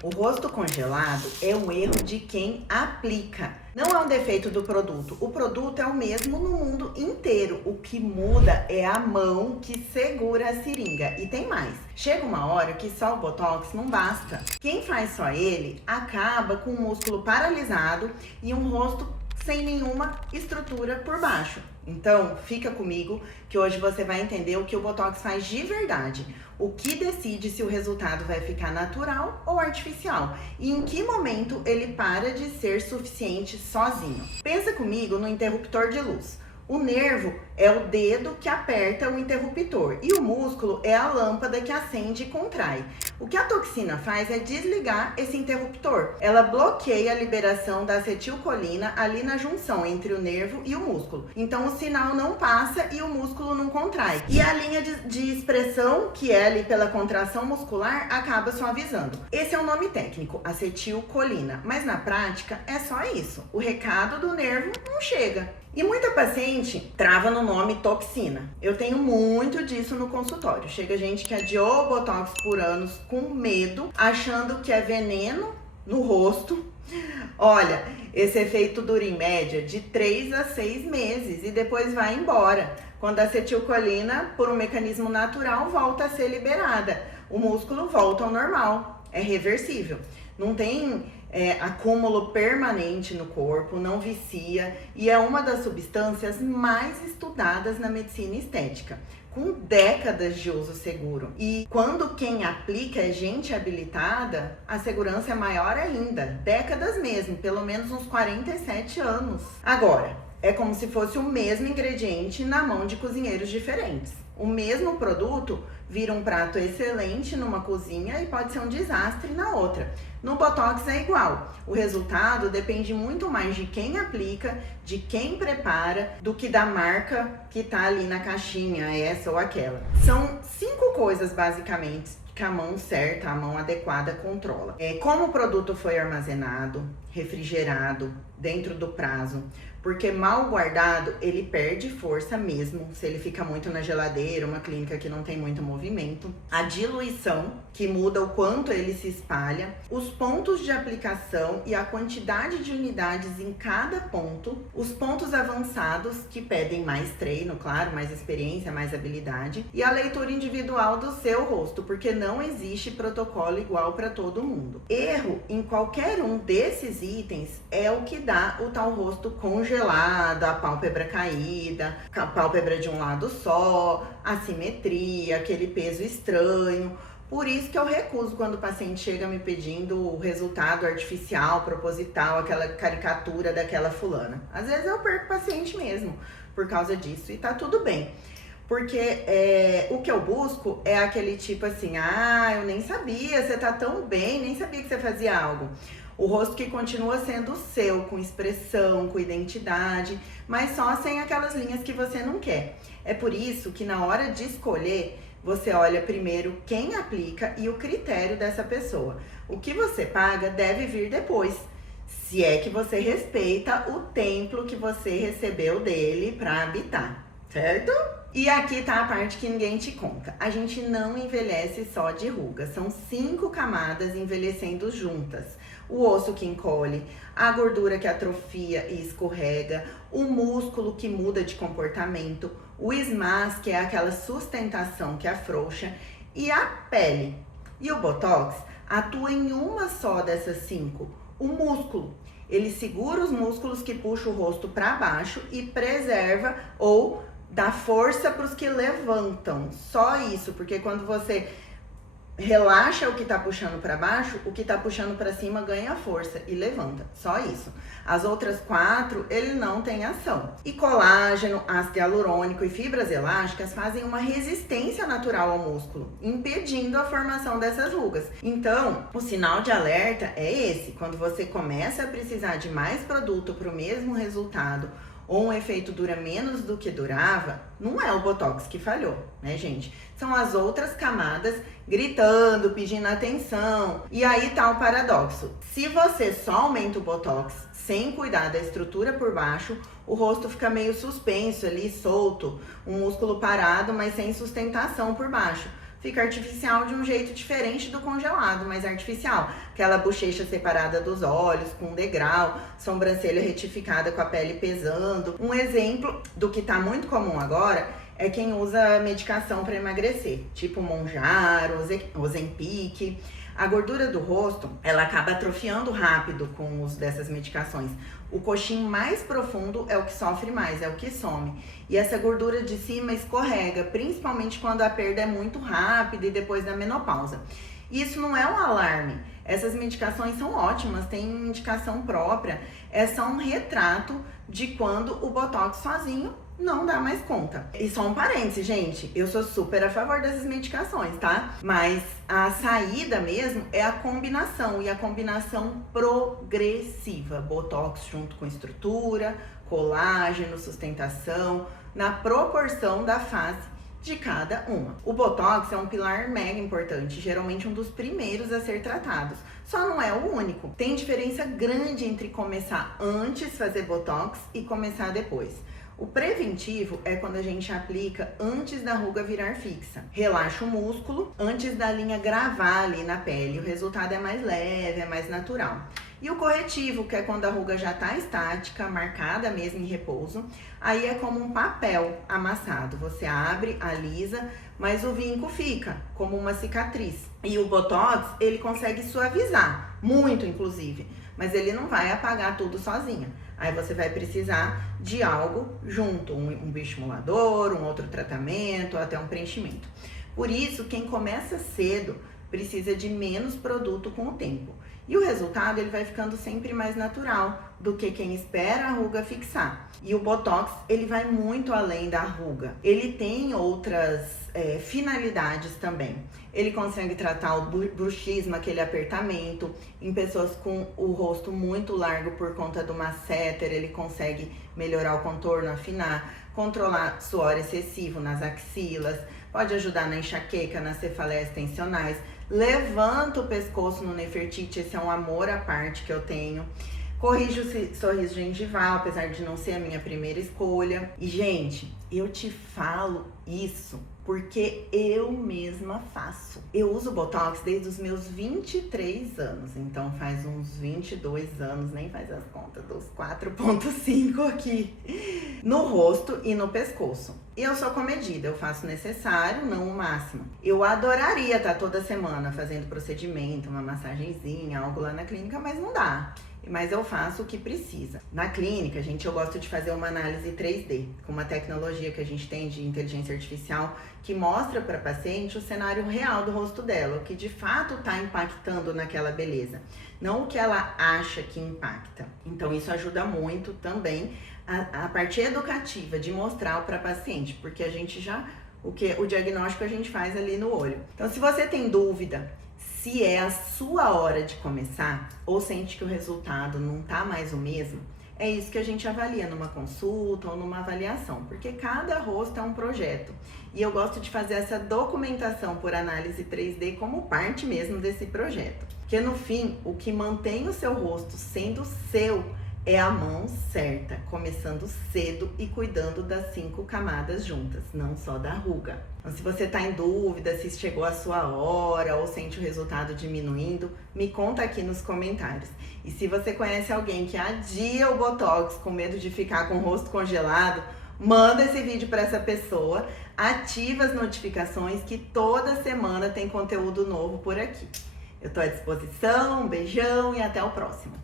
O rosto congelado é um erro de quem aplica. Não é um defeito do produto. O produto é o mesmo no mundo inteiro. O que muda é a mão que segura a seringa. E tem mais. Chega uma hora que só o Botox não basta. Quem faz só ele acaba com o músculo paralisado e um rosto sem nenhuma estrutura por baixo. Então, fica comigo que hoje você vai entender o que o Botox faz de verdade. O que decide se o resultado vai ficar natural ou artificial e em que momento ele para de ser suficiente sozinho. Pensa comigo no interruptor de luz. O nervo é o dedo que aperta o interruptor e o músculo é a lâmpada que acende e contrai. O que a toxina faz é desligar esse interruptor. Ela bloqueia a liberação da acetilcolina ali na junção entre o nervo e o músculo. Então o sinal não passa e o músculo não contrai. E a linha de expressão, que é ali pela contração muscular, acaba suavizando. Esse é o nome técnico, acetilcolina. Mas na prática é só isso. O recado do nervo não chega. E muita paciente trava no nome toxina. Eu tenho muito disso no consultório. Chega gente que adiou o Botox por anos com medo, achando que é veneno no rosto. Olha, esse efeito dura em média de 3 a 6 meses e depois vai embora. Quando a acetilcolina, por um mecanismo natural, volta a ser liberada. O músculo volta ao normal. É reversível. Não tem acúmulo permanente no corpo, não vicia e é uma das substâncias mais estudadas na medicina estética, com décadas de uso seguro. E quando quem aplica é gente habilitada, a segurança é maior ainda, décadas mesmo, pelo menos uns 47 anos. Agora, é como se fosse o mesmo ingrediente na mão de cozinheiros diferentes. O mesmo produto vira um prato excelente numa cozinha e pode ser um desastre na outra. No Botox é igual. O resultado depende muito mais de quem aplica, de quem prepara, do que da marca que tá ali na caixinha, essa ou aquela. São 5 coisas basicamente que a mão certa, a mão adequada controla. Como o produto foi armazenado, refrigerado, dentro do prazo, porque mal guardado ele perde força mesmo, se ele fica muito na geladeira, uma clínica que não tem muito movimento. A diluição, que muda o quanto ele se espalha, os pontos de aplicação e a quantidade de unidades em cada ponto, os pontos avançados, que pedem mais treino, claro, mais experiência, mais habilidade, e a leitura individual do seu rosto, porque não existe protocolo igual para todo mundo. Erro em qualquer um desses itens é o que dá o tal rosto congelado, a pálpebra caída, a pálpebra de um lado só, assimetria, aquele peso estranho. Por isso que eu recuso quando o paciente chega me pedindo o resultado artificial, proposital, aquela caricatura daquela fulana. Às vezes eu perco o paciente mesmo por causa disso e tá tudo bem. Porque o que eu busco é aquele tipo assim, eu nem sabia, você tá tão bem, nem sabia que você fazia algo. O rosto que continua sendo seu, com expressão, com identidade, mas só sem aquelas linhas que você não quer. É por isso que na hora de escolher, você olha primeiro quem aplica e o critério dessa pessoa. O que você paga deve vir depois, se é que você respeita o templo que você recebeu dele para habitar, certo? E aqui tá a parte que ninguém te conta. A gente não envelhece só de ruga, são 5 camadas envelhecendo juntas. O osso que encolhe, a gordura que atrofia e escorrega, o músculo que muda de comportamento, o esmalte, que é aquela sustentação que afrouxa, e a pele. E o Botox atua em uma só dessas 5, o músculo. Ele segura os músculos que puxam o rosto para baixo e preserva ou dá força para os que levantam. Só isso, porque quando você relaxa o que tá puxando para baixo, o que tá puxando para cima ganha força e levanta. Só isso. As outras 4, ele não tem ação. E colágeno, ácido hialurônico e fibras elásticas fazem uma resistência natural ao músculo, impedindo a formação dessas rugas. Então, o sinal de alerta é esse. Quando você começa a precisar de mais produto para o mesmo resultado, ou um efeito dura menos do que durava, não é o Botox que falhou, né, gente? São as outras camadas gritando, pedindo atenção. E aí tá o paradoxo. Se você só aumenta o Botox sem cuidar da estrutura por baixo, o rosto fica meio suspenso ali, solto, um músculo parado, mas sem sustentação por baixo. fica artificial de um jeito diferente do congelado, mas artificial. Aquela bochecha separada dos olhos, com degrau, sobrancelha retificada com a pele pesando. Um exemplo do que tá muito comum agora é quem usa medicação para emagrecer, tipo Mounjaro, Ozempic. A gordura do rosto, ela acaba atrofiando rápido com o uso dessas medicações. O coxim mais profundo é o que sofre mais, é o que some. E essa gordura de cima escorrega, principalmente quando a perda é muito rápida e depois da menopausa. Isso não é um alarme. Essas medicações são ótimas, têm indicação própria. É só um retrato de quando o Botox sozinho não dá mais conta. E só um parênteses, gente, eu sou super a favor dessas medicações, tá? Mas a saída mesmo é a combinação, e a combinação progressiva. Botox junto com estrutura, colágeno, sustentação, na proporção da face de cada uma. O Botox é um pilar mega importante, geralmente um dos primeiros a ser tratados. Só não é o único. Tem diferença grande entre começar antes fazer Botox e começar depois. O preventivo é quando a gente aplica antes da ruga virar fixa. Relaxa o músculo antes da linha gravar ali na pele. O resultado é mais leve, é mais natural. E o corretivo, que é quando a ruga já está estática, marcada mesmo em repouso. Aí é como um papel amassado. Você abre, alisa, mas o vinco fica como uma cicatriz. E o Botox, ele consegue suavizar, muito inclusive. Mas ele não vai apagar tudo sozinho. Aí você vai precisar de algo junto, um bioestimulador, um outro tratamento, até um preenchimento. Por isso, quem começa cedo precisa de menos produto com o tempo. E o resultado ele vai ficando sempre mais natural do que quem espera a ruga fixar. E o Botox, ele vai muito além da ruga. Ele tem outras finalidades também. Ele consegue tratar o bruxismo, aquele apertamento, em pessoas com o rosto muito largo por conta do masseter, ele consegue melhorar o contorno, afinar, controlar suor excessivo nas axilas, pode ajudar na enxaqueca, nas cefaleias tensionais, levanta o pescoço no Nefertiti, esse é um amor à parte que eu tenho. Corrige o sorriso gengival, apesar de não ser a minha primeira escolha. E, gente, eu te falo isso porque eu mesma faço. Eu uso Botox desde os meus 23 anos, então faz uns 22 anos, nem faz as contas, dos 4,5 aqui, no rosto e no pescoço. Eu sou comedida, eu faço o necessário, não o máximo. Eu adoraria estar toda semana fazendo procedimento, uma massagenzinha, algo lá na clínica, mas não dá. Mas eu faço o que precisa. Na clínica, gente, eu gosto de fazer uma análise 3D, com uma tecnologia que a gente tem de inteligência artificial que mostra para a paciente o cenário real do rosto dela, o que de fato está impactando naquela beleza, não o que ela acha que impacta. Então isso ajuda muito também a parte educativa de mostrar para a paciente, porque a gente já, o diagnóstico a gente faz ali no olho. Então se você tem dúvida se é a sua hora de começar ou sente que o resultado não tá mais o mesmo, é isso que a gente avalia numa consulta ou numa avaliação, porque cada rosto é um projeto. E eu gosto de fazer essa documentação por análise 3D como parte mesmo desse projeto. Porque no fim, o que mantém o seu rosto sendo seu é a mão certa, começando cedo e cuidando das 5 camadas juntas, não só da ruga. Então, se você está em dúvida se chegou a sua hora ou sente o resultado diminuindo, me conta aqui nos comentários. E se você conhece alguém que adia o Botox com medo de ficar com o rosto congelado, manda esse vídeo para essa pessoa, ativa as notificações que toda semana tem conteúdo novo por aqui. Eu estou à disposição, um beijão e até o próximo.